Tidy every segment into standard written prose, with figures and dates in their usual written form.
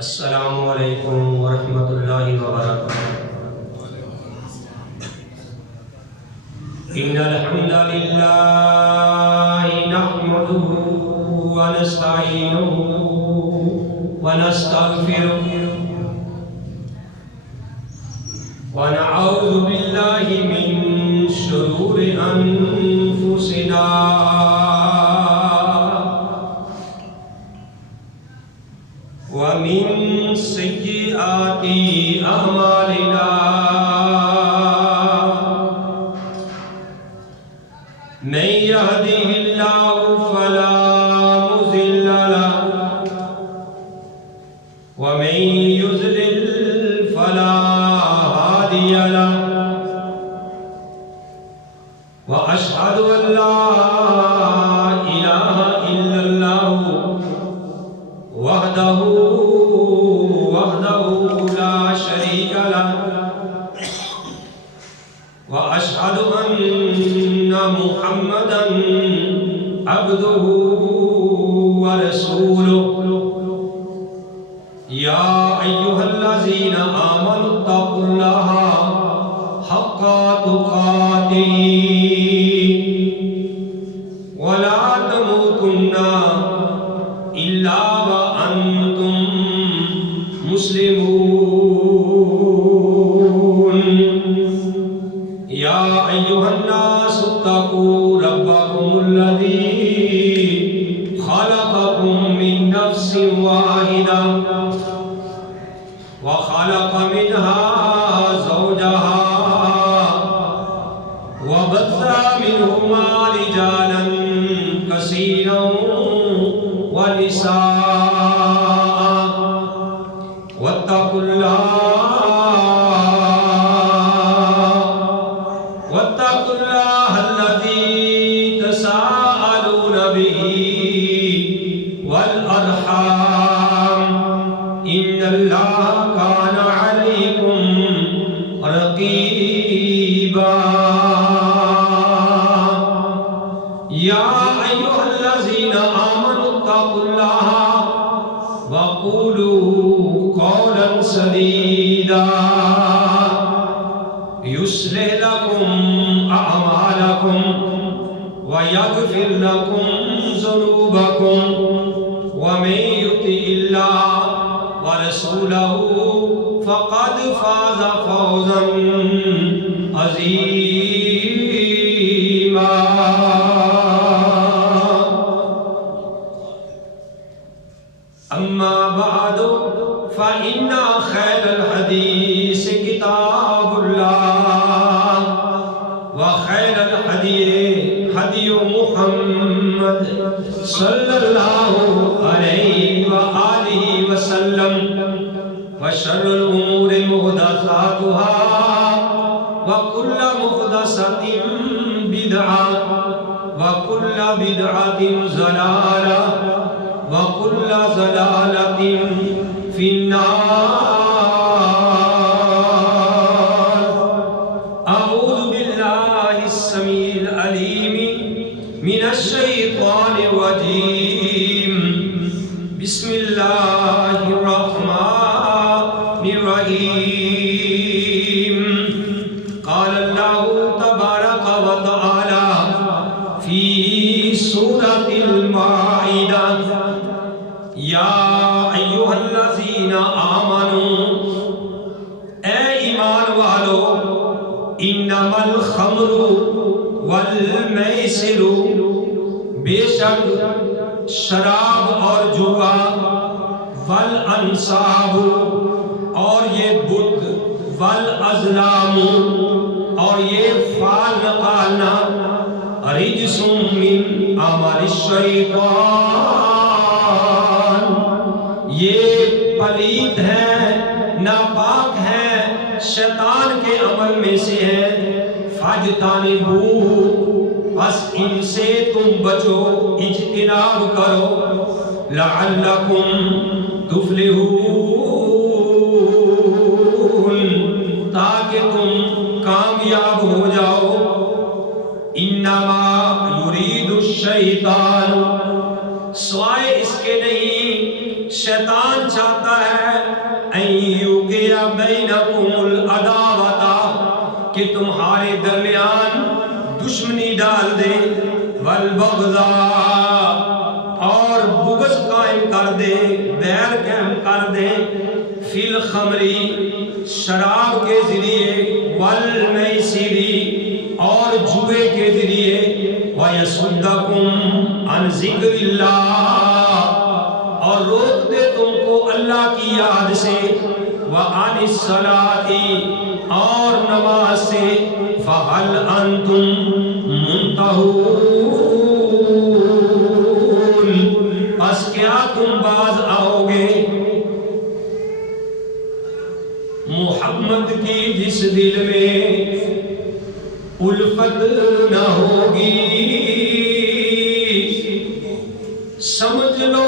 السلام علیکم ورحمۃ اللہ وبرکاتہ۔ ان الحمد للہ نحمده ونستعینه ونستغفره ونعوذ باللہ من شرور انفسنا ومن سیئات اعمالنا من يهده الله فلا مضل له ومن يضلل فلا هادي له واشهد ان لا اله الا الله وحده لا شريك له واشهد ان محمدا عبده ورسوله يا ايها الذين امنوا اتقوا الله حق تقاته ولا تموتن الا وانتم مسلمون يا أيها الناس اتقوا ربكم الذي خلقكم من نفس واحدة وخلق منها زوجها وبث منهما رجالا كثيرا ونساء واتقوا الله الذي تساءلون به والأرحام إن الله كان عليكم رقيبا يا أيها الذين آمنوا اتقوا الله وقولوا قولا سديدا يصلح لكم أعمالكم ويغفر لكم ذنوبكم ومن يطع الله ورسوله فقد فاز فوزا عظيما أما بعد فإن خير الحديث كتاب الله وخير الهدي هدي محمد صلى الله عليه وآله وسلم وشر الأمور محدثاتها وكل محدثة بدعة وكل بدعة ضلالة وكل ضلالة في النار أعوذ بالله السميع العليم من الشيطان الرجيم بسم الله الرحمن الرحيم قال الله تبارك وتعالى في سورة المائدة يا أيها الذين آمنوا اے ایمان والو انما الخمر والمیسر بے شک شراب اور جوا والانصاب اور یہ بت والازلام اور یہ فال نکالنا رجس من عمل الشیطان یہ پلید ہے ناپاک ہے شیطان کے عمل میں سے ہے فاجتنبوہ بس ان سے تم بچو اجتناب کرو لعلکم تفلحون تاکہ تم کامیاب ہو جاؤ انما یرید الشیطان سوائے اس کے نہیں شیطان چاہتا چاہتا ہے ایوقع بینکم العداوۃ کہ تمہارے درمیان دشمنی ڈال دے والبغضاء اور بغض قائم کر دے بیر قائم کر دے فی الخمر شراب کے ذریعے والمیسر اور جوئے کے ذریعے وَيَصُدَّكُمْ عَنْ ذِكْرِ اللَّهِ اور روک دے تم کو اللہ کی یاد سے وَعَنِ الصَّلَاةِ اور نماز سے فَهَلْ أَنْتُمْ مُنْتَهُونَ پس کیا تم باز آؤ گے محمد کی جس دل میں الفت نہ ہوگی سمجھ لو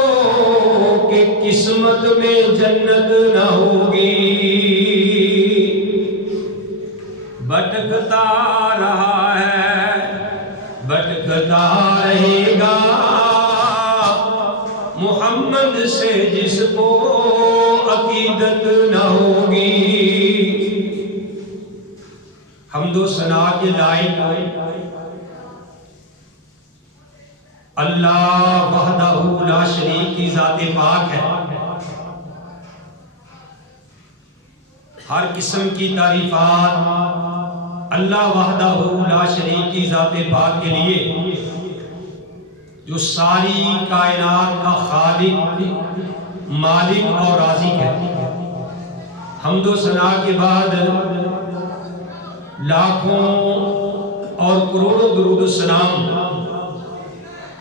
کہ قسمت میں جنت نہ ہوگی بھٹکتا رہا ہے بھٹکتا رہے گا محمد سے جس کو عقیدت نہ ہوگی حمد و ثنا کے لائق اللہ وحدہ لا شریک کی ذات پاک ہے ہر قسم کی تعریفات اللہ وحدہ لا شریک کی ذات پاک کے لیے جو ساری کائنات کا خالق مالک اور رازق ہے حمد و ثنا کے بعد لاکھوں اور کروڑوں درود و سلام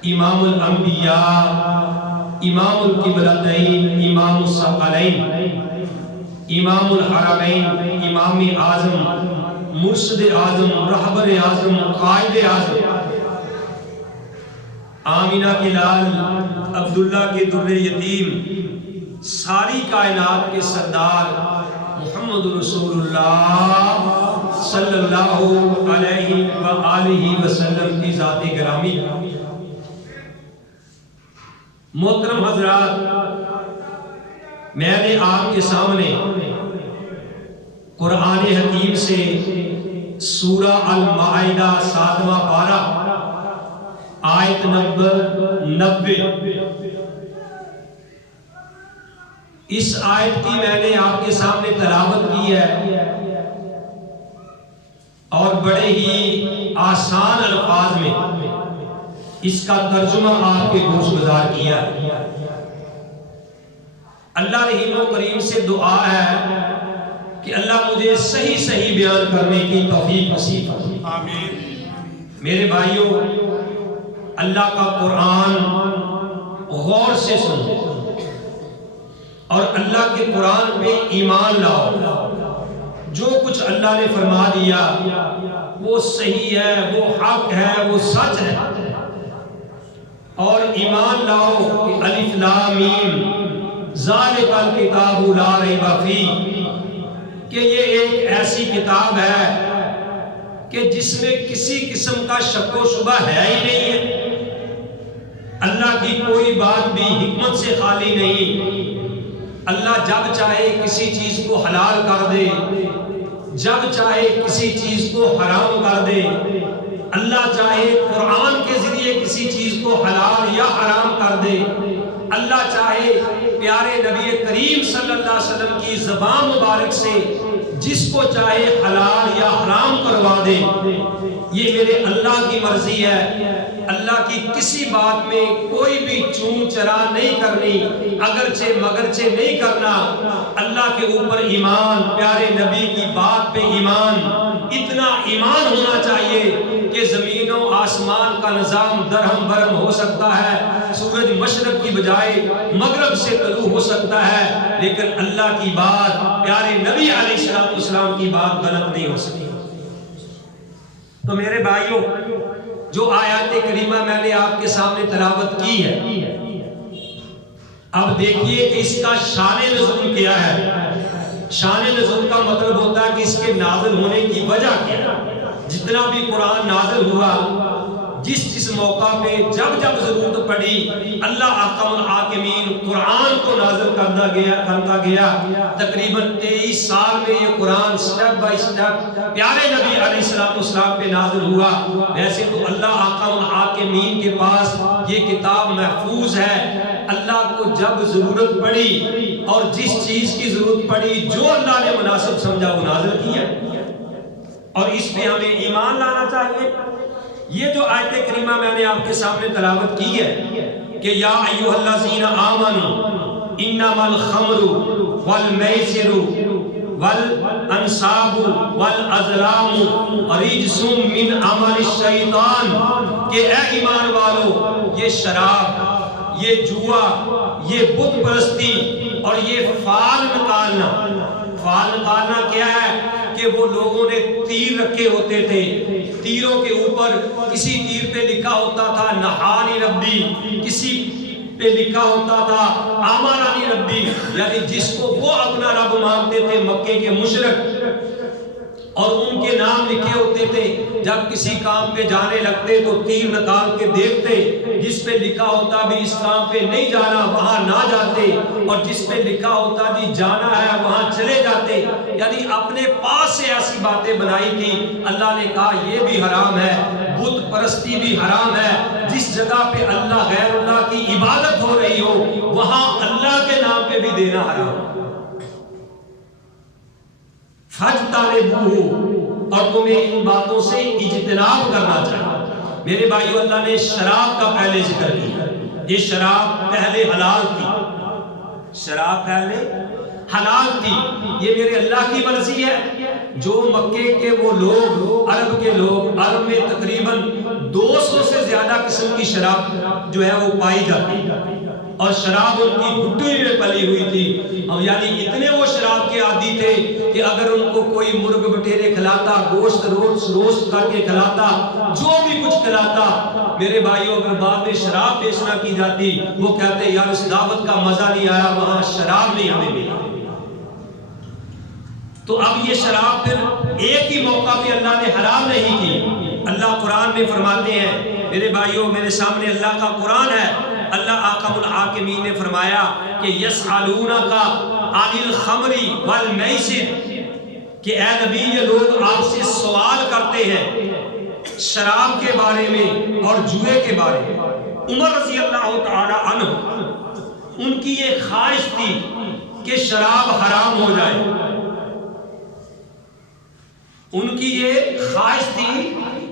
امام الانبیاء امام القبلتین امام الثقلین امام الحرمین امام اعظم مرشد اعظم رہبر اعظم قائد اعظم آمینہ کے لال عبداللہ کے در یتیم ساری کائنات کے سردار محمد رسول اللہ صلی اللہ علیہ وآلہ وسلم کی ذات گرامی محترم حضرات میں نے آپ کے سامنے قرآن حکیم سے سورہ المائدہ 7واں پارہ آیت نمبر 90 اس آیت کی میں نے آپ کے سامنے تلاوت کی ہے اور بڑے ہی آسان الفاظ میں اس کا ترجمہ آپ کے گوش گزار کیا اللہ رحیم و کریم سے دعا ہے کہ اللہ مجھے صحیح صحیح بیان کرنے کی توفیق نصیب فرمائے آمین میرے بھائیوں اللہ کا قرآن غور سے سنو اور اللہ کے قرآن پہ ایمان لاؤ جو کچھ اللہ نے فرما دیا وہ صحیح ہے وہ حق ہے وہ سچ ہے اور ایمان لاؤ کہ الف لام میم ذالک الکتاب لا ریب فیہ کہ یہ ایک ایسی کتاب ہے کہ جس میں کسی قسم کا شک و شبہ ہے ہی نہیں ہے اللہ کی کوئی بات بھی حکمت سے خالی نہیں اللہ جب چاہے کسی چیز کو حلال کر دے جب چاہے کسی چیز کو حرام کر دے اللہ چاہے قرآن کے ذریعے کسی چیز کو حلال یا حرام کر دے اللہ چاہے پیارے نبی کریم صلی اللہ علیہ وسلم کی زبان مبارک سے جس کو چاہے حلال یا حرام کروا دے یہ میرے اللہ کی مرضی ہے اللہ کی کسی بات میں کوئی بھی چون چرا نہیں کرنی اگرچہ مگرچہ نہیں کرنا اللہ کے اوپر ایمان پیارے نبی کی بات پہ ایمان اتنا ایمان ہونا چاہیے کہ زمین و آسمان کا نظام درہم برہم ہو سکتا ہے سورج مشرق کی بجائے مغرب سے طلوع ہو سکتا ہے لیکن اللہ کی بات پیارے نبی علیہ السلام کی بات غلط نہیں ہو سکتی تو میرے بھائیوں جو آیات کریمہ میں نے آپ کے سامنے تلاوت کی ہے اب دیکھیے کہ اس کا شان نزول کیا ہے شان نزول کا مطلب ہوتا ہے کہ اس کے نازل ہونے کی وجہ کیا ہے جتنا بھی قرآن نازل ہوا جس موقع پہ جب ضرورت پڑی اللہ احکم الحاکمین قرآن کو نازل کرتا گیا تقریباً 23 سال میں یہ قرآن سٹیپ بائی سٹیپ پیارے نبی علیہ السلام پہ نازل ہوا۔ ویسے تو اللہ احکم الحاکمین کے پاس یہ کتاب محفوظ ہے، اللہ کو جب ضرورت پڑی اور جس چیز کی ضرورت پڑی جو اللہ نے مناسب سمجھا وہ نازل کیا، اور اس پہ ہمیں ایمان لانا چاہیے۔ یہ جو آیت کریمہ میں نے آپ کے سامنے تلاوت کی ہے کہ یا ایھا الذین آمنوا انما الخمر والمیسر والانصاب والازلام رجس من عمل الشیطان، کہ اے ایمان والو یہ شراب، یہ جوا، یہ بت پرستی اور یہ فال نکالنا کیا ہے کہ وہ لوگوں نے تیر رکھے ہوتے تھے، تیروں کے اوپر کسی تیر پہ لکھا ہوتا تھا نہانی ربی، کسی پہ لکھا ہوتا تھا آمانانی ربی، یعنی جس کو وہ اپنا رب مانتے تھے مکے کے مشرک، اور ان کے نام لکھے ہوتے تھے۔ جب کسی کام پہ جانے لگتے تو تیر نکال کے دیکھتے، جس پہ لکھا ہوتا بھی اس کام پہ نہیں جانا وہاں نہ جاتے، اور جس پہ لکھا ہوتا جی جانا ہے وہاں چلے جاتے، یعنی اپنے پاس سے ایسی باتیں بنائی تھی۔ اللہ نے کہا یہ بھی حرام ہے، بت پرستی بھی حرام ہے، جس جگہ پہ اللہ غیر اللہ کی عبادت ہو رہی ہو وہاں اللہ کے نام پہ بھی دینا حرام ہے۔ فَاجْتَنِبُوهُ، اور تمہیں ان باتوں سے اجتناب کرنا چاہیے۔ میرے بھائیو، اللہ نے شراب کا پہلے ذکر کیا، یہ شراب پہلے حلال تھی، شراب پہلے حلال تھی، یہ میرے اللہ کی مرضی ہے۔ جو مکے کے وہ لوگ، عرب کے لوگ، عرب میں تقریباً 200 سے زیادہ قسم کی شراب جو ہے وہ پائی جاتی، اور شراب ان کی گھٹی میں پلی ہوئی تھی، اور یعنی اتنے وہ شراب کے عادی تھے کہ اگر ان کو کوئی مرغ بٹیرے کھلاتا، گوشت روسٹ کر کے کھلاتا، جو بھی کچھ کھلاتا، میرے بھائیوں اگر بعد میں شراب پیش نہ کی جاتی وہ کہتے یار اس دعوت کا مزہ نہیں آیا، وہاں شراب نہیں ہمیں ملا۔ تو اب یہ شراب پھر ایک ہی موقع پہ اللہ نے حرام نہیں کی۔ اللہ قرآن میں فرماتے ہیں، میرے بھائیوں میرے سامنے اللہ کا قرآن ہے، اللہ احکم الحاکمین نے فرمایا کہ یسألونک عن الخمر والمیسر، کہ اے نبی یہ لوگ آپ سے سوال کرتے ہیں شراب کے بارے میں اور جوئے کے بارے میں۔ عمر رضی اللہ تعالی عنہ ان کی یہ خواہش تھی کہ شراب حرام ہو جائے، ان کی یہ خواہش تھی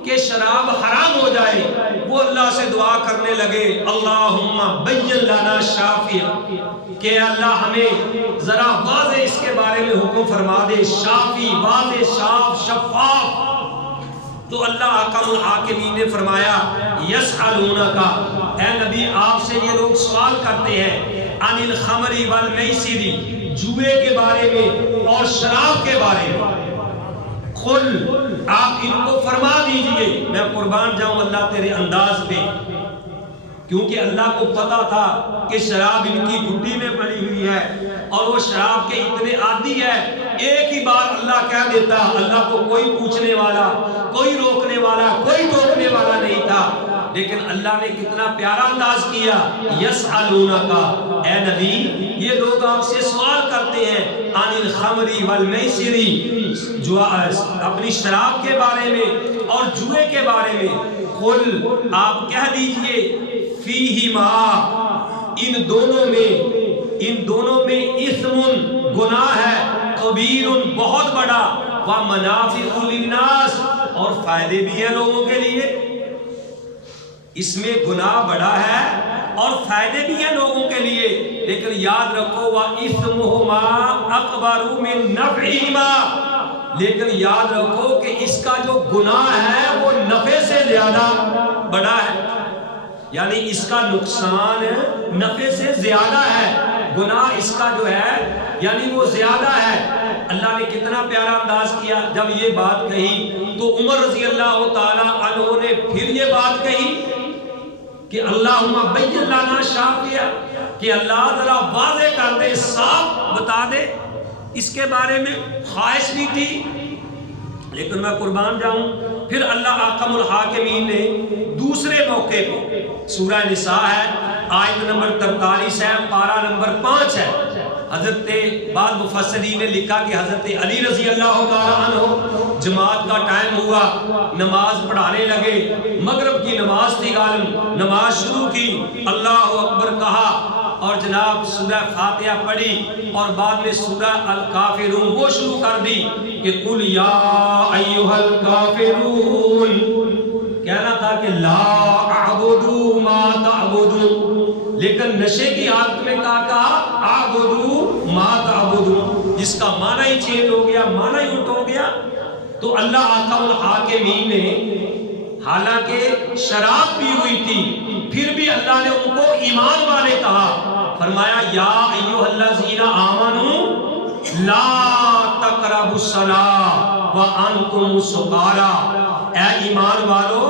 کہ شراب حرام ہو جائے۔ وہ اللہ سے دعا کرنے لگے اللہم بین لنا شافیہ، کہ اللہ ہمیں ذرا واضح اس کے بارے میں حکم فرما دے، شافی واضح صاف شفاف۔ تو اللہ احکم الحاکمین نے فرمایا یسألونک، اے نبی آپ سے یہ لوگ سوال کرتے ہیں عن الخمر والمیسر، جوئے کے بارے میں اور شراب کے بارے میں۔ قل، آپ ان کو فرما دیجئے، میں قربان جاؤں اللہ تیرے انداز پہ، کیونکہ اللہ کو پتا تھا کہ شراب ان کی گھٹی میں پڑی ہوئی ہے اور وہ شراب کے اتنے عادی ہے، ایک ہی بار اللہ کہہ دیتا، اللہ کو کوئی پوچھنے والا، کوئی روکنے والا، کوئی ٹوکنے والا نہیں تھا۔ لیکن اللہ نے کتنا پیارا انداز کیا، یسألونک، اے نبی یہ لوگ آپ سے سوال کرتے ہیں عن الخمر والمیسر، جو اپنی شراب کے بارے میں اور جوئے کے بارے میں۔ قل، آپ کہہ دیجئے فیہما، ان دونوں میں اثم، گناہ ہے، کبیر، بہت بڑا، ومنافع للناس، اور فائدے بھی ہیں لوگوں کے لیے۔ اس میں گناہ بڑا ہے اور فائدے بھی ہیں لوگوں کے لیے، لیکن یاد رکھو وَإِثْمُهُمَا أَكْبَرُ مِن نَفْعِهِمَا، لیکن یاد رکھو کہ اس کا جو گناہ ہے وہ نفع سے زیادہ بڑا ہے، یعنی اس کا نقصان نفع سے زیادہ ہے، گناہ اس کا جو ہے یعنی وہ زیادہ ہے۔ اللہ نے کتنا پیارا انداز کیا، جب یہ بات کہی تو عمر رضی اللہ تعالی عنہ نے پھر یہ بات کہی کہ اللہم بین لنا شافیہ، کہ اللہ ذرا واضح کر دے، صاف بتا دے۔ اس کے بارے میں خواہش بھی تھی، لیکن میں قربان جاؤں پھر اللہ احکم الحاکمین نے دوسرے موقع پہ، سورہ نساء ہے، آیت نمبر 43 ہے، پارہ نمبر 5 ہے، حضرت بعض مفسرین نے لکھا کہ حضرت علی رضی اللہ تعالیٰ عنہ جماعت کا ٹائم ہوا، نماز پڑھانے لگے، مغرب کی نماز تھی غالب، نماز شروع کی، اللہ اکبر کہا اور جناب سورہ فاتحہ پڑھی اور بعد میں سورہ الکافرون وہ شروع کر دی کہ قل یا ایھا الکافرون، کہنا تھا کہ لا اعبد ما تعبدون، لیکن نشے کی حالت میں کہا اعبد ما تعبدون، جس کا معنی ہی چینج ہو گیا، معنی ہی الٹ ہو گیا۔ تو اللہ احکم الحاکمین نے حالانکہ شراب پی ہوئی تھی پھر بھی اللہ نے ان کو ایمان والے کہا، فرمایا یا ایھا الذین آمنوا لا تقربوا الصلاۃ وانتم سکاری، اے ایمان والو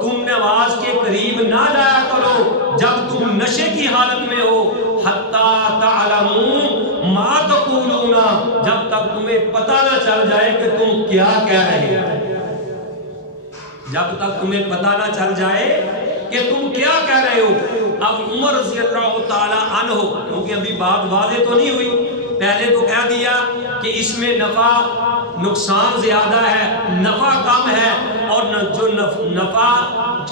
تم نماز کے قریب نہ جایا کرو جب تم نشے کی حالت میں ہو، حتی تعلموا ما تقولون، جب تک تمہیں پتہ نہ چل جائے کہ تم کیا کہہ رہے ہو، جب تک تمہیں پتہ نہ چل جائے کہ تم کیا کہہ رہے ہو۔ اب عمر رضی اللہ تعالی عنہ، کیونکہ ابھی بات واضح تو نہیں ہوئی، پہلے تو کہہ دیا کہ اس میں نفع نقصان زیادہ ہے، نفع کم ہے، اور جو نفع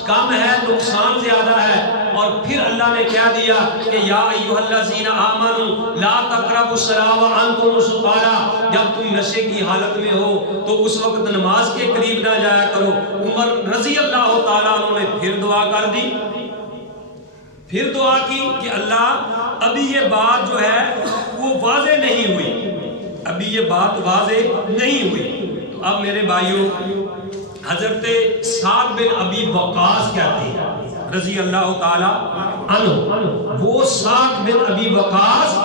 کم ہے نقصان زیادہ ہے، اور پھر اللہ نے کہہ دیا کہ یا ایھا الذین آمنوا لا تقربوا الصلاۃ وانتم سکاری، جب تم نشے کی حالت میں ہو تو اس وقت نماز کے قریب نہ جایا کرو۔ عمر رضی اللہ تعالیٰ عنہ نے پھر دعا کر دی، پھر دعا کی کہ اللہ ابھی یہ بات جو ہے وہ واضح نہیں ہوئی، ابھی یہ بات واضح نہیں ہوئی۔ تو اب میرے بھائیوں، حضرت سعد بن ابی وقاص کہتے ہیں رضی اللہ تعالی عنہ، وہ سعد بن ابی وقاص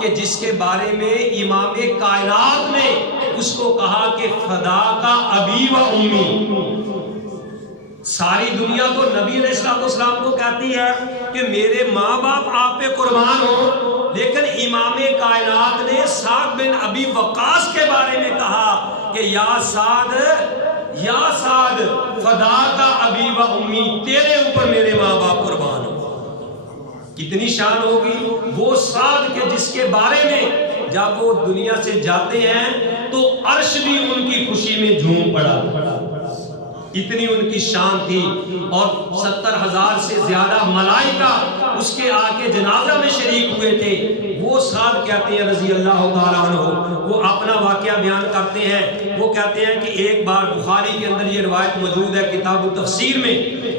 کہ جس کے بارے میں امام کائنات نے اس کو کہا کہ فدا کا ابی و امی، ساری دنیا تو نبی علیہ السلام کو کہتی ہے کہ میرے ماں باپ آپ پہ قربان ہو، لیکن امام کائنات نے سعد بن ابی وقاص کے بارے میں کہا کہ یا سعد فدا کا ابی و امی، تیرے اوپر میرے ماں باپ قربان ہو۔ کتنی شان ہوگی وہ سعد کے جس کے بارے میں جب وہ دنیا سے جاتے ہیں تو عرش بھی ان کی خوشی میں جھوم پڑا، اتنی ان کی شان تھی، اور 70,000 سے زیادہ ملائکہ اس کے آگے جنازہ میں شریک ہوئے تھے۔ وہ سعد کہتے ہیں رضی اللہ تعالیٰ عنہ، وہ اپنا واقعہ بیان کرتے ہیں، وہ کہتے ہیں کہ ایک بار بخاری کے اندر یہ روایت موجود ہے کتاب التفسیر میں،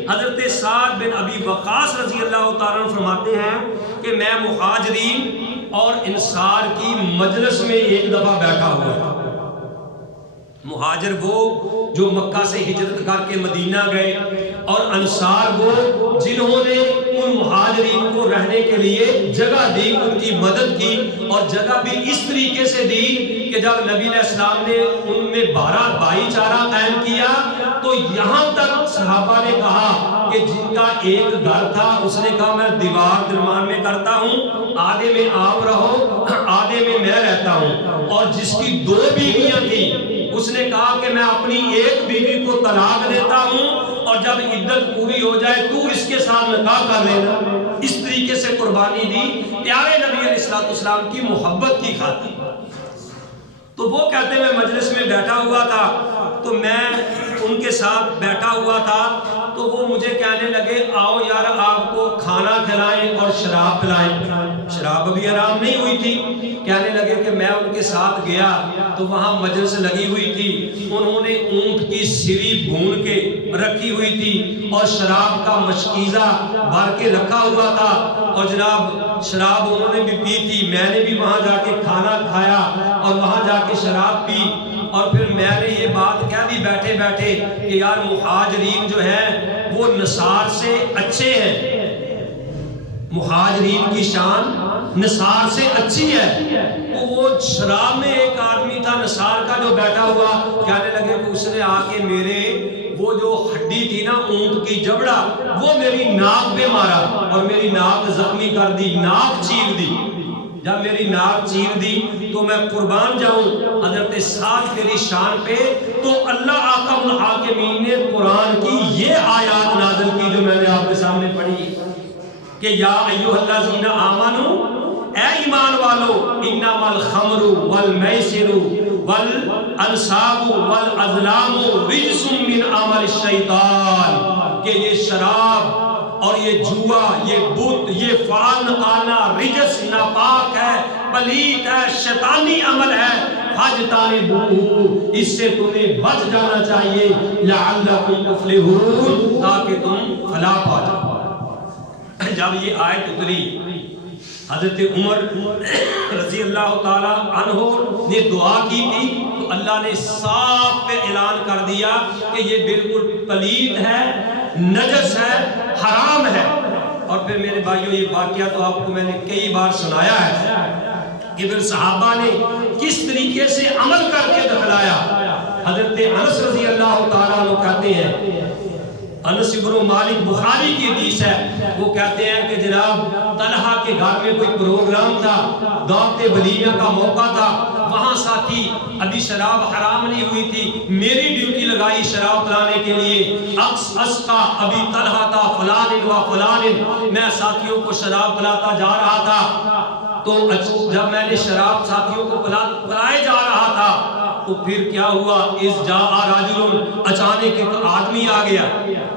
حضرت سعد بن ابی وقاص رضی اللہ تعالیٰ عنہ فرماتے ہیں کہ میں مہاجرین اور انصار کی مجلس میں ایک دفعہ بیٹھا ہوا تھا۔ مہاجر وہ جو مکہ سے ہجرت کر کے مدینہ گئے، اور انصار وہ جنہوں نے ان مہاجرین کو رہنے کے لیے جگہ دی، ان کی مدد کی، اور جگہ بھی اس طریقے سے دی کہ جب نبی علیہ السلام نے ان میں بھائی چارہ قائم کیا تو یہاں تک صحابہ نے کہا کہ جن کا ایک گھر تھا اس نے کہا میں دیوار درمیان میں کرتا ہوں، آدھے میں آپ رہو آدھے میں میں رہتا ہوں، اور جس کی 2 بیویاں تھیں اس نے کہا کہ میں اپنی ایک بیوی کو طلاق دیتا ہوں، اور جب عدت پوری ہو جائے تو اس کے ساتھ نکاح کر لینا۔ اس طریقے سے قربانی دی پیارے نبی علیہ السلام کی محبت کی خاطر۔ تو وہ کہتے میں مجلس میں بیٹھا ہوا تھا، تو میں ان کے ساتھ بیٹھا ہوا تھا، تو وہ مجھے کہنے لگے آؤ یار آپ کو کھانا کھلائیں اور شراب پلائیں۔ شراب ابھی حرام نہیں ہوئی تھی۔ کہنے لگے کہ میں ان کے ساتھ گیا تو وہاں مجلس لگی ہوئی تھی، انہوں نے اونٹ کی سری بھون کے رکھی ہوئی تھی اور شراب کا مشکیزہ بھر کے رکھا ہوا تھا، اور جناب شراب انہوں نے بھی پی تھی، میں نے بھی وہاں جا کے کھانا کھایا اور وہاں جا کے شراب پی، اور پھر میں نے یہ بات کہہ دی بیٹھے بیٹھے کہ یار مہاجرین جو ہیں وہ نصار سے اچھے ہیں، مہاجرین کی شان نصار سے اچھی ہے۔ تو وہ شراب میں ایک آدمی تھا نصار کا جو بیٹھا ہوا، کہنے لگے کہ اس نے آ کے میرے وہ جو ہڈی تھی نا اونٹ کی جبڑا، وہ میری ناک پہ مارا اور میری ناک زخمی کر دی، ناک چیر دی۔ جب میری ناک چیر دی تو میں قربان جاؤں حضرت سعد تیری شان پہ، تو اللہ احکم الحاکمین نے قرآن کی یہ آیات نازل کی جو میں نے آپ کے سامنے پڑھی کہ یا ایھا الذین آمنوا، اے ایمان والو، انما الخمر والمیسر والانصاب والازلام رجس من عمل الشیطان، کہ یہ شراب اور یہ جوا، یہ بت، یہ فعال نکالنا رجس، ناپاک ہے، پلیت ہے، شیطانی عمل ہے، فاجتنبوہ، اس سے تمہیں بچ جانا چاہیے، لعلکم تفلحون، تاکہ تم فلاح پا جاؤ۔ جب یہ آیت اتری حضرت عمر رضی اللہ تعالیٰ عنہ نے دعا کی تھی تو اللہ نے صاف پہ اعلان کر دیا کہ یہ بالکل پلید ہے، نجس ہے، حرام ہے۔ اور پھر میرے بھائیوں یہ واقعہ تو آپ کو میں نے کئی بار سنایا ہے کہ پھر صحابہ نے کس طریقے سے عمل کر کے دکھلایا۔ حضرت انس رضی اللہ تعالیٰ عنہ کہتے ہیں، انس بن مالک بخاری کی حدیث ہے، وہ کہتے ہیں کہ جناب طلحہ کے گھر میں کوئی پروگرام تھا، دعوت ولیمہ کا موقع تھا، وہاں ساتھی ابھی شراب حرام نہیں ہوئی تھی، میری ڈیوٹی لگائی شراب پلانے کے لیے، اسقا ابھی طلحہ تھا فلان و فلان، میں ساتھیوں کو شراب پلاتا جا رہا تھا، تو جب میں نے شراب ساتھیوں کو پلائے جا رہا تھا تو پھر کیا ہوا، اس جا راجل، اچانک ایک آدمی آ گیا،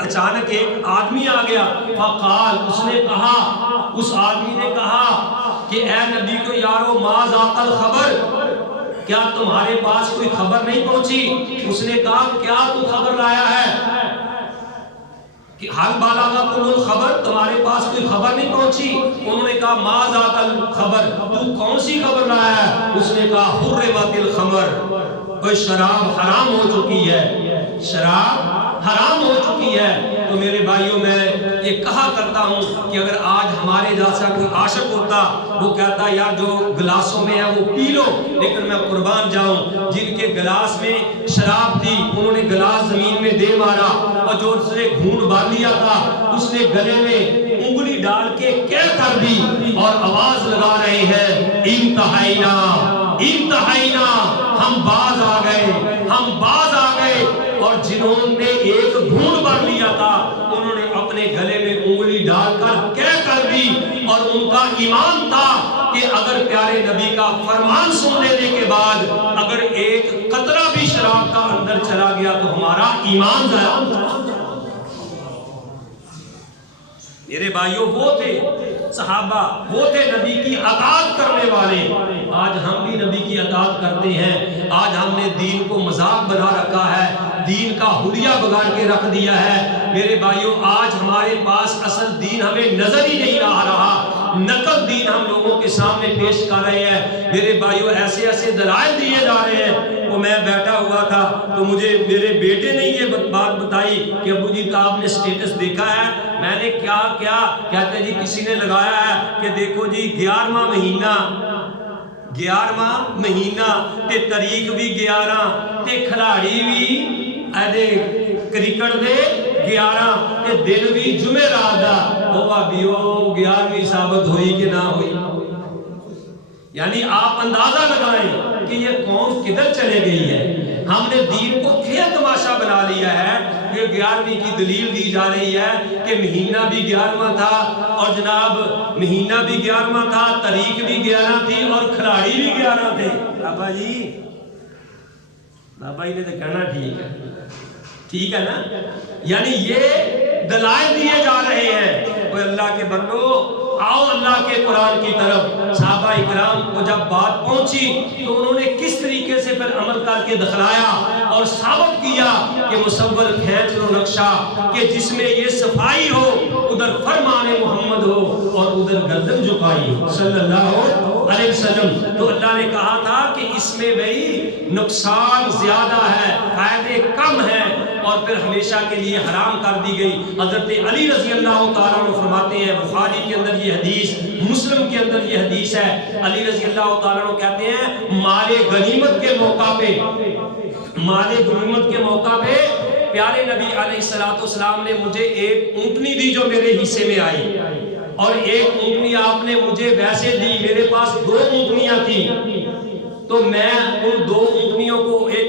اچانک ایک آدمی آ گیا، فقال، اس نے کہا، اس آدمی نے کہا کہ اے نبی کو یارو ما ذاک الخبر، کیا تمہارے پاس کوئی خبر نہیں پہنچی؟ اس نے کہا کیا تو خبر لایا ہے کہ حال بلغکم الخبر، تمہارے پاس کوئی خبر نہیں پہنچی؟ انہوں نے کہا ما ذاک الخبر، تو کون سی خبر لایا ہے؟ اس نے کہا حرمت الخمر، کوئی شراب حرام ہو چکی ہے، شراب حرام ہو چکی ہے۔ تو میرے بھائیوں میں یہ کہا کرتا ہوں کہ اگر آج ہمارے جیسا کوئی عاشق ہوتا، وہ کہتا یار جو گلاسوں میں ہے وہ پی لو، لیکن میں قربان جاؤں جن کے گلاس میں شراب تھی انہوں نے گلاس زمین میں دے مارا، اور جو اس نے گھونٹ باندھ لیا تھا اس نے گلے میں انگلی ڈال کے کہہ کر دی اور آواز لگا رہے ہیں انتہائینا انتہائینا، ہم باز آ گئے، ہم باز آ گئے۔ اور جنہوں نے ایک گھونٹ بھر لیا تھا انہوں نے اپنے گلے میں انگلی ڈال کر کہہ کر دی، اور ان کا ایمان تھا کہ اگر پیارے نبی کا فرمان سن لینے کے بعد اگر ایک قطرہ بھی شراب کا اندر چلا گیا تو ہمارا ایمان ضائع۔ میرے بھائیوں وہ تھے صحابہ، وہ تھے نبی کی اطاعت کرنے والے۔ آج ہم بھی نبی کی اطاعت کرتے ہیں، آج ہم نے دین کو مذاق بنا رکھا ہے، دین کا حلیہ بگاڑ کے رکھ دیا ہے۔ میرے بھائیوں آج ہمارے پاس اصل دین ہمیں نظر ہی نہیں آ رہا، نقل دین ہم لوگوں کے سامنے پیش کر رہے ہیں۔ میرے بھائیوں ایسے ایسے دلائل دیے جا رہے ہیں۔ وہ میں بیٹھا ہوا تھا تو مجھے میرے بیٹے نے یہ بات بتائی کہ ابو جی کا آپ نے سٹیٹس دیکھا ہے؟ میں نے کیا کہتے جی کسی نے لگایا ہے کہ دیکھو جی 11واں مہینہ 11واں مہینہ تے تاریخ بھی 11 تے کھلاڑی بھی ایدے کرکٹ دے 11 تے دن بھی جمعرات دا، او بھابیو 11ویں ثابت ہوئی کہ نہ ہوئی؟ یعنی آپ اندازہ لگائیں کہ یہ قوم کدھر چلے گئی ہے۔ ہم نے دین کو کھیل تماشا بنا لیا ہے کہ 11ویں کی دلیل دی جا رہی ہے کہ مہینہ بھی 11واں تھا، اور جناب مہینہ بھی 11واں تھا، تاریخ بھی 11 تھی، اور کھلاڑی بھی 11 تھے۔ بابا جی نے تو کہنا ٹھیک ہے نا، یعنی یہ دلائل دیے جا رہے ہیں۔ کوئی اللہ کے بندو آؤ اللہ کے قرآن کی طرف۔ صحابہ اکرام کو جب بات پہنچی تو انہوں نے کس طریقے سے پھر عمل کر کے دکھلایا اور ثابت کیا کہ مصور کھینچ لو نقشہ کہ جس میں یہ صفائی ہو، ادھر فرمان محمد ہو اور ادھر گردن جھکائی ہو صلی اللہ علیہ وسلم۔ تو اللہ نے کہا تھا کہ اس میں بھئی نقصان زیادہ ہے، فائدے کم ہیں، اور پھر ہمیشہ کے لیے حرام کر دی گئی۔ حضرت علی رضی اللہ تعالیٰ عنہ فرماتے ہیں، بخاری کے اندر یہ حدیث، مسلم کے اندر یہ حدیث ہے، علی رضی اللہ تعالیٰ عنہ کہتے ہیں مال غنیمت کے موقع پہ پیارے نبی علیہ السلام نے مجھے ایک اونٹنی دی جو میرے حصے میں آئی۔ اور ایک اونٹنی آپ نے مجھے ویسے دی، میرے پاس 2 اونٹنیاں تھیں، تو میں ان 2 اونٹنیوں کو ایک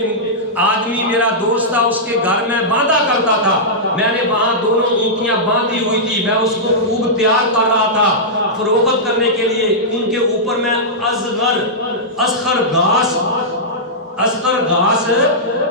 آدمی میرا دوست تھا اس کے گھر میں باندھا کرتا تھا، میں نے وہاں دونوں اونٹنیاں باندھی ہوئی تھی، میں اس کو خوب تیار کر رہا تھا فروخت کرنے کے لیے، ان کے اوپر میں اصغر گھاس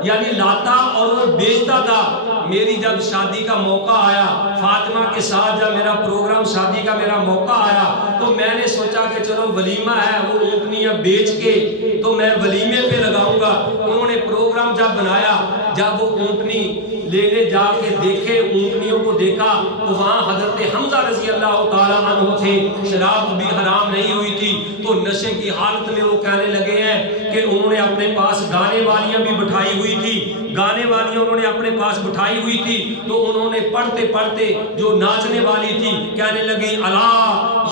یعنی لاتا اور وہ بیچتا تھا۔ میری جب شادی کا موقع آیا، فاطمہ کے ساتھ جب میرا پروگرام شادی کا میرا موقع آیا، تو میں نے سوچا کہ چلو ولیمہ ہے، وہ اونٹنیاں بیچ کے تو میں ولیمے پہ لگاؤں گا۔ انہوں نے پروگرام جب بنایا، جب وہ اونٹنی لینے جا کے دیکھے، اونٹنیوں کو دیکھا تو وہاں حضرت حمزہ رضی اللہ تعالیٰ عنہ تھے، شراب بھی حرام نہیں ہوئی تھی، تو نشے کی حالت میں وہ کہنے لگے ہیں کہ انہوں نے اپنے پاس گانے والیاں بھی بٹھائی ہوئی تھی، گانے والیاں انہوں نے اپنے پاس بٹھائی ہوئی تھی، تو انہوں نے پڑھتے پڑھتے جو ناچنے والی تھی کہنے لگی الا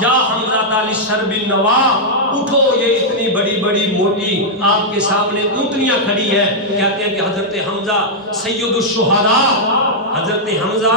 یا حمزہ تعالی شرب النوا، اٹھو یہ اتنی بڑی بڑی موٹی آپ کے سامنے اونٹنیاں کھڑی ہیں۔ کہتے ہیں کہ حضرت حمزہ سید الشہداء، حضرت حمزہ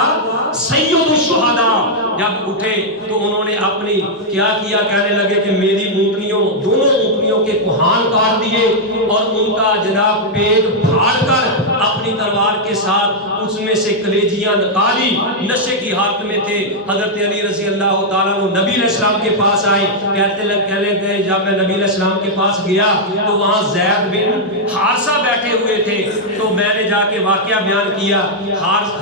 سید الشہداء جب اٹھے تو انہوں نے اپنی کیا کیا، کہنے لگے کہ میری اونٹنیوں، دونوں اونٹنیوں کے کوہان کاٹ دیے اور ان کا جناب پیٹ پھاڑ کر اپنی تلوار کے ساتھ اس میں سے کلیجیاں نکالی، نشے کی حالت میں تھے۔ حضرت علی رضی اللہ تعالیٰ وہ نبی علیہ السلام کے پاس آئے، کہنے لگے جب میں نبی علیہ السلام کے پاس گیا تو وہاں زید بن حارثہ بیٹھے ہوئے تھے، تو میں نے جا کے واقعہ بیان کیا،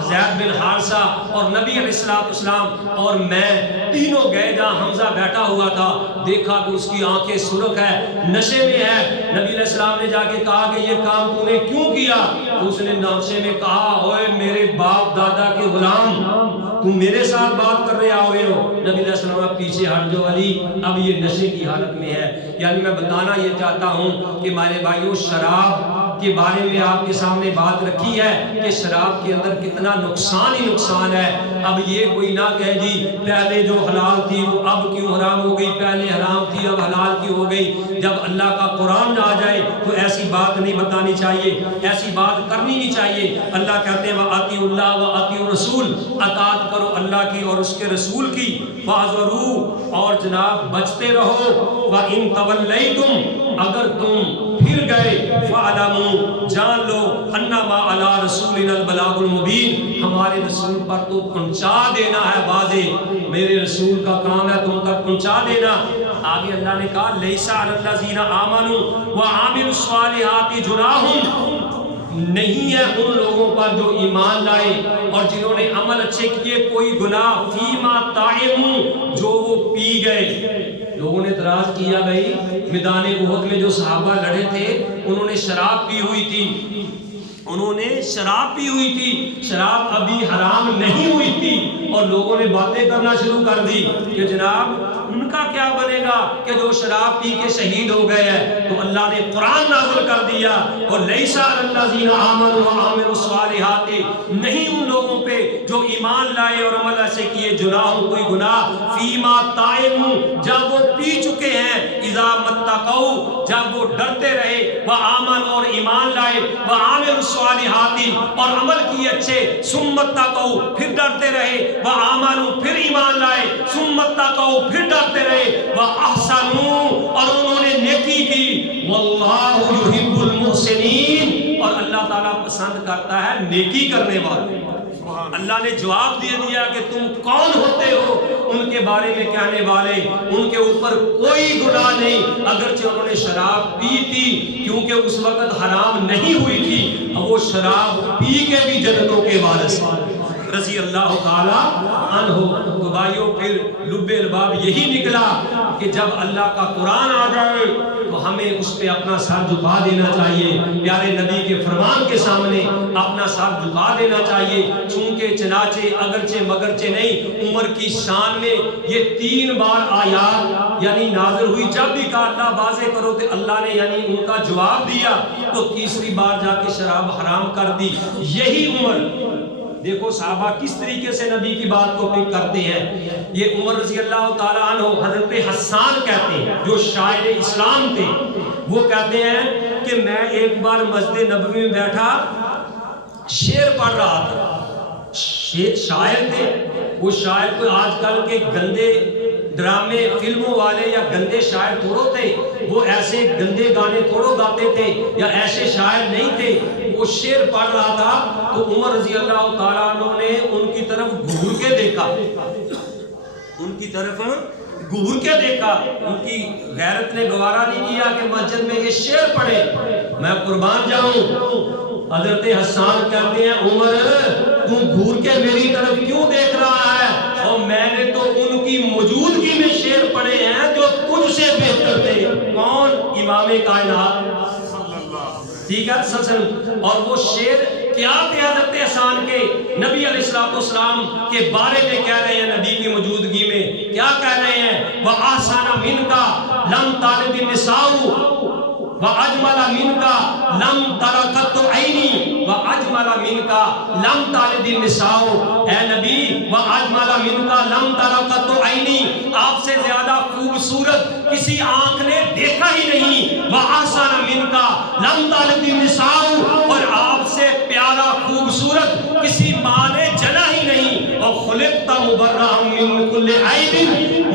زید بن حارثہ اور نبی علیہ السلام اور میں تینوں گئے جہاں حمزہ بیٹھا ہوا تھا، دیکھا کہ اس کی آنکھیں سرخ ہے، نشے میں ہے۔ نبی علیہ السلام نے جا کے کہا کہ یہ کام تو نے کیوں کیا؟ اس نے نشے میں کہا اوے میرے باپ دادا کے غلام، تم میرے ساتھ بات کر رہے آئے ہو؟ نبی علیہ السلام پیچھے ہٹ جو علی، اب یہ نشے کی حالت میں ہے۔ یعنی میں بتانا یہ چاہتا ہوں کہ میرے بھائیوں، شراب کے بارے میں آپ کے سامنے بات رکھی ہے کہ شراب کے اندر کتنا نقصان ہی نقصان ہے۔ اب یہ کوئی نہ کہے جی پہلے جو حلال تھی وہ اب کیوں حرام ہو گئی، پہلے حرام تھی اب حلال کیوں ہو گئی۔ جب اللہ کا قرآن آ جائے تو ایسی بات نہیں بتانی چاہیے، ایسی بات کرنی نہیں چاہیے۔ اللہ کہتے ہیں وَأَطِيعُوا اللَّهَ وَأَطِيعُوا الرَّسُولَ، اطاعت کرو اللہ کی اور اس کے رسول کی، وَاحْذَرُوا، اور جناب بچتے رہو، وَإِن تَوَلَّيْتُمْ، اگر تم پھر گئے، فَاعْلَمُوا، جان لو، أَنَّمَا عَلَىٰ رَسُولِنَا الْبَلَاغُ الْمُبِينُ، ہمارے رسول پر تو پہنچا دینا ہے واضح، میرے رسول کا کام ہے تم تک پہنچا دینا۔ آگے اللہ نے کہا لَيْسَ عَلَى الَّذِينَ آمَنُوا وَعَمِلُوا الصَّالِحَاتِ جُنَاحٌ، نہیں ہے ان لوگوں پر جو ایمان لائے اور جنہوں نے عمل اچھے کیے کوئی گناہ، فیما طعموا، جو وہ پی گئے۔ لوگوں نے اعتراض کیا بھائی میدان احد میں جو صحابہ لڑے تھے انہوں نے شراب پی ہوئی تھی، انہوں نے شراب پی ہوئی تھی، شراب ابھی حرام نہیں ہوئی تھی، اور لوگوں نے باتیں کرنا شروع کر دی کہ جناب ان کا کیا بنے گا کہ جو شراب پی کے شہید ہو گئے ہیں۔ تو اللہ نے قرآن نازل کر دیا اور لیسا علی الذین آمنوا وعملوا الصالحات، نہیں ان لوگوں پہ جو ایمان لائے اور عمل ایسے کیے، جناح کوئی گناہ، فیما طعموا، جب وہ پی چکے ہیں، اذا متقوا، جب وہ ڈرتے رہے، وآمنوا، اور ایمان لائے، وعملوا الصالحات، اور عمل کیے اچھے، ثم اتقوا، پھر ڈرتے رہے، وآمنوا، پھر ایمان لائے، ثم اتقوا، پھر ڈرتے رہے، وَأَحْسَنُوا، اور انہوں نے نیکی کی، وَاللَّهُ يُحِبُّ الْمُحْسِنِينَ، اور اللہ تعالیٰ پسند کرتا ہے نیکی کرنے والے۔ اللہ نے جواب دے دیا کہ تم کون ہوتے ہو ان کے بارے میں کہنے والے، ان کے اوپر کوئی گناہ نہیں، اگرچہ انہوں نے شراب پی تھی کیونکہ اس وقت حرام نہیں ہوئی تھی، اب وہ شراب پی کے بھی جنتوں کے وارث رضی اللہ تعالیٰ عنہ۔ تو بھائیوں پھر لب الباب یہی نکلا کہ جب اللہ کا قرآن آ جائے تو ہمیں اس پہ اپنا سر جھکا دینا چاہیے، پیارے نبی کے فرمان کے سامنے اپنا سر جھکا دینا چاہیے، چونکہ چنانچہ اگرچہ مگرچہ نہیں، عمر کی شان میں یہ 3 بار آیات یعنی نازل ہوئی، جب بھی کہا اللہ واضح کرو تو اللہ نے یعنی ان کا جواب دیا، تو تیسری بار جا کے شراب حرام کر دی۔ یہی عمر، دیکھو صحابہ کس طریقے سے نبی کی بات کو پک کرتے ہیں۔ یہ عمر رضی اللہ تعالیٰ عنہ، حضرت حسان کہتے ہیں جو شاعر اسلام تھے، وہ کہتے ہیں کہ میں ایک بار مسجد نبوی میں بیٹھا شعر پڑھ رہا تھا، شاعر تھے وہ شاعر کوئی آج کل کے گندے ڈرامے فلموں والے یا گندے شاعر تھوڑو تھے، وہ ایسے گندے گانے تھوڑو گاتے تھے یا ایسے شاعر نہیں تھے۔ وہ شعر پڑھ رہا تھا تو عمر رضی اللہ تعالیٰ عنہ نے ان کی طرف گھور کے دیکھا، ان کی طرف گھور کے دیکھا، ان کی غیرت نے گوارا نہیں کیا کہ مسجد میں یہ شعر پڑھے۔ میں قربان جاؤں، حضرت حسان کہتے ہیں عمر تو گھور کے میری طرف کیوں دیکھ رہا ہے؟ اور میں نے تو ان کی موجودگی میں شعر پڑھے ہیں جو تجھ سے بہتر تھے۔ کون؟ امام کائنات ٹھیک ہے۔ اور وہ شعر کیا تھے حضرت حسان کے؟ نبی علیہ السلام کے بارے میں کہہ رہے ہیں، نبی کی موجودگی میں کیا کہہ رہے ہیں؟ وَأَحْسَنَ مِنْكَ لَمْ تَلِدِ النِّسَاءُ وَأَجْمَلَ مِنْكَ لَمْ تَرَ قَطُّ عَيْنِي وَأَجْمَلَ مِنْكَ لَمْ تَلِدِ النِّسَاءُ۔ اے نبی وَأَجْمَلَ مِنْكَ لَمْ تَرَ قَطُّ عَيْنِي، آپ سے زیادہ خوبصورت کسی آنکھ نے دیکھا ہی نہیں۔ وَأَحْسَنَ مِنْكَ لَمْ تَلِدِ النِّسَاءُ، اور آپ سے پیارا خوبصورت کسی ماں نے جنا ہی نہیں۔ اور خلقت مبرأ من کل عیب،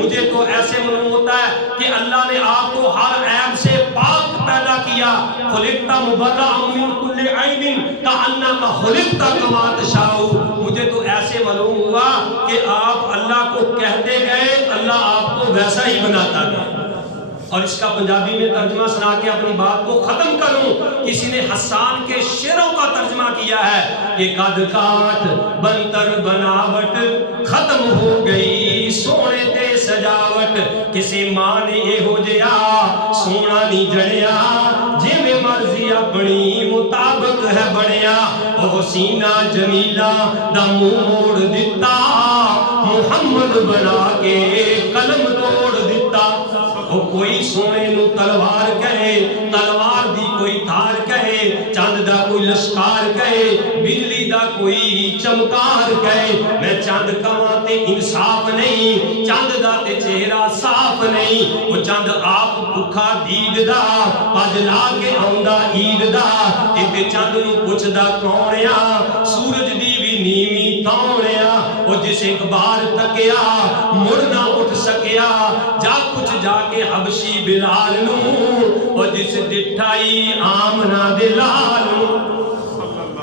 مجھے تو ایسے معلوم ہوتا ہے کہ اللہ نے آپ کو ہر عیب سے پاک پیدا کیا۔ خلقت مبرأ من کل عیب کأنک خلقت کما تشاء، مجھے تو ایسے معلوم ہوا کہ آپ اللہ کو کہتے گئے، اللہ آپ کو ویسا ہی بناتا گیا۔ اور اس کا پنجابی میں ترجمہ سنا کے اپنی بات کو ختم کروں، کسی نے حسان کے شعروں کا ترجمہ کیا ہے کہ قد کاٹ بنتر بناوٹ ختم ہو گئی سونے تے سجاوٹ، کسی ماں نے یہ ہو جیا سونا نہیں جڑیا، جی میں مرضی اپنی مطابق ہے بڑیا، او سینہ جمیلہ دا منہ موڑ دیتا، محمد بنا کے قلم توڑ دیتا۔ وہ کوئی سونے نو تلوار کہے، تلوار دی کوئی تھار کہے، چاند دا کوئی لشکار کہے، بجلی دا کوئی چمکار کہے، میں چاند کہاں تے انصاف نہیں، چاند دا تے چہرہ صاف نہیں، وہ چاند آپ بکھا دید دا پاج لا کے آندا عید دا، تے چاند نو پوچھ دا کونیا سورج دی بھی نیمی کونیا، وہ جس ایک بار تکیا مڑ نہ اٹھ سکیا، جا کچھ جا کے حبشی بلال نو، اور جس ڈٹھائی آمنہ دلال نو۔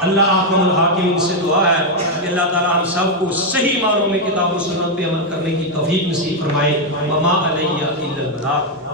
اللہ احکم الحاکم سے دعا ہے کہ اللہ تعالی ہم سب کو صحیح معنوں میں کتاب و سنت پہ عمل کرنے کی توفیق نصیب فرمائے۔ وما علیہ الا البلاغ۔